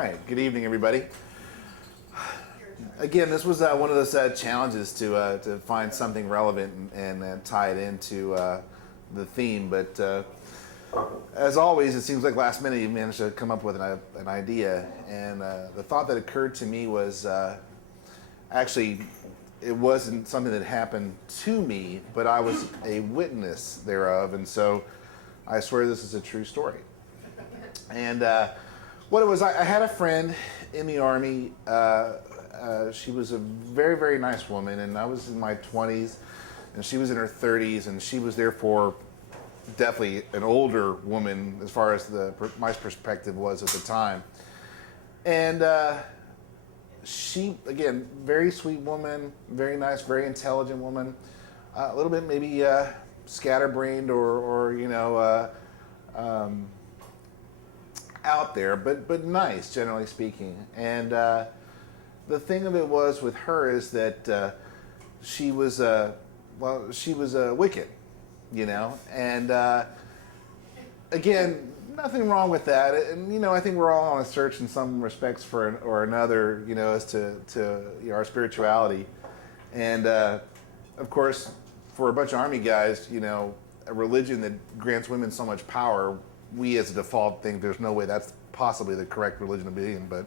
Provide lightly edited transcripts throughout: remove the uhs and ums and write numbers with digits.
right, good evening, everybody. Again, this was one of those challenges to find something relevant and tie it into the theme. But as always, it seems like last minute you managed to come up with an idea. And the thought that occurred to me was actually, it wasn't something that happened to me, but I was a witness thereof. And so I swear this is a true story. And what it was, I had a friend in the Army. She was a very, very nice woman, and I was in my 20s, and she was in her 30s, and she was therefore definitely an older woman as far as my perspective was at the time. And she, again, very sweet woman, very nice, very intelligent woman, a little bit maybe scatterbrained or out there, but nice, generally speaking. And the thing of it was with her is that she was wicked, and again, nothing wrong with that. And I think we're all on a search in some respects for or another, as to our spirituality. And of course, for a bunch of Army guys, a religion that grants women so much power, we as a default think there's no way that's possibly the correct religion to be in. But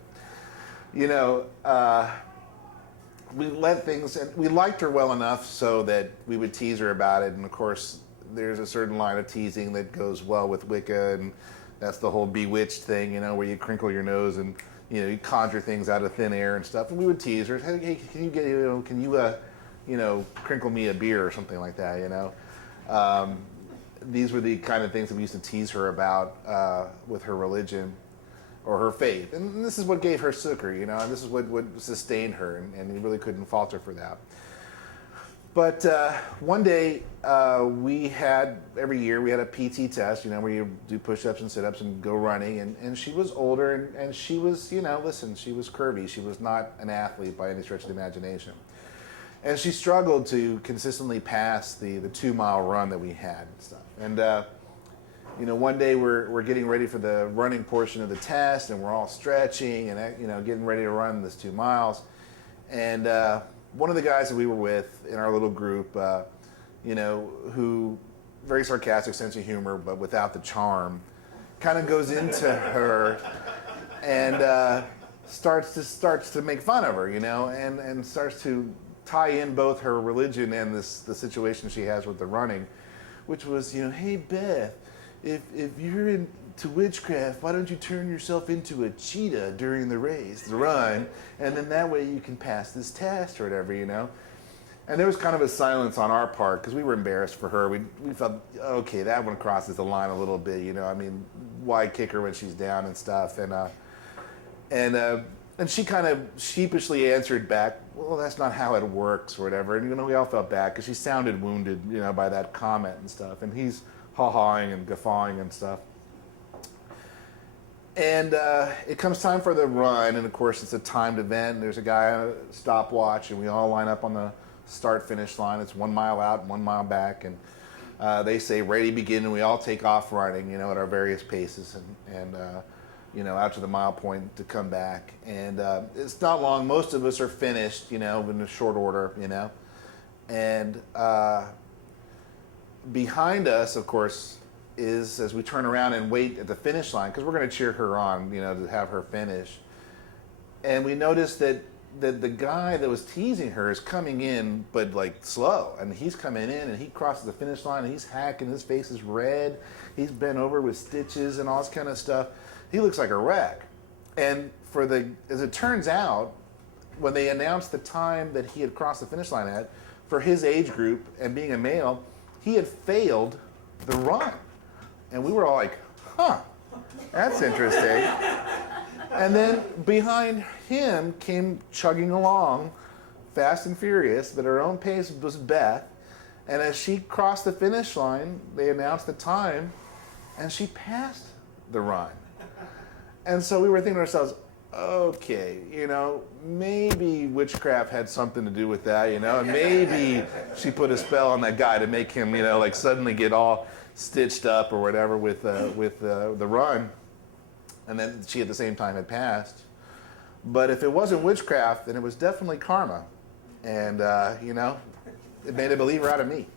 we let things, and we liked her well enough so that we would tease her about it. And of course, there's a certain line of teasing that goes well with Wicca, and that's the whole bewitched thing, where you crinkle your nose and you conjure things out of thin air and stuff. And we would tease her, hey, can you crinkle me a beer or something like that, These were the kind of things that we used to tease her about with her religion or her faith. And this is what gave her succor, and this is what sustained her, and you really couldn't fault her for that. But one day, every year, we had a PT test, where you do push-ups and sit-ups and go running. And she was older, and she was, she was curvy. She was not an athlete by any stretch of the imagination. And she struggled to consistently pass the 2-mile run that we had and stuff. And one day we're getting ready for the running portion of the test, and we're all stretching and getting ready to run this 2 miles. And one of the guys that we were with in our little group, who very sarcastic sense of humor, but without the charm, kind of goes into her and starts to make fun of her, and starts to tie in both her religion and the situation she has with the running, which was, hey Beth, if you're into witchcraft, why don't you turn yourself into a cheetah during the run, and then that way you can pass this test or whatever, And there was kind of a silence on our part because we were embarrassed for her. We felt, okay, that one crosses the line a little bit, why kick her when she's down and stuff, and she kind of sheepishly answered back, well, that's not how it works or whatever. And, we all felt bad because she sounded wounded, by that comment and stuff. And he's ha-hawing and guffawing and stuff. And it comes time for the run. And, of course, it's a timed event. There's a guy on a stopwatch, and we all line up on the start-finish line. It's 1 mile out, 1 mile back. And they say, ready, begin. And we all take off running, at our various paces. And out to the mile point to come back. And it's not long. Most of us are finished, in a short order, And behind us, of course, is as we turn around and wait at the finish line, because we're going to cheer her on, to have her finish. And we noticed that the guy that was teasing her is coming in, but like slow. And he's coming in and he crosses the finish line and he's hacking. His face is red. He's bent over with stitches and all this kind of stuff. He looks like a wreck. And as it turns out, when they announced the time that he had crossed the finish line at, for his age group and being a male, he had failed the run. And we were all like, huh, that's interesting. And then behind him came chugging along, fast and furious, but her own pace was Beth. And as she crossed the finish line, they announced the time, and she passed the run. And so we were thinking to ourselves, okay, maybe witchcraft had something to do with that, and maybe she put a spell on that guy to make him, suddenly get all stitched up or whatever with the run. and then she at the same time had passed. But if it wasn't witchcraft, then it was definitely karma. And, it made a believer out of me.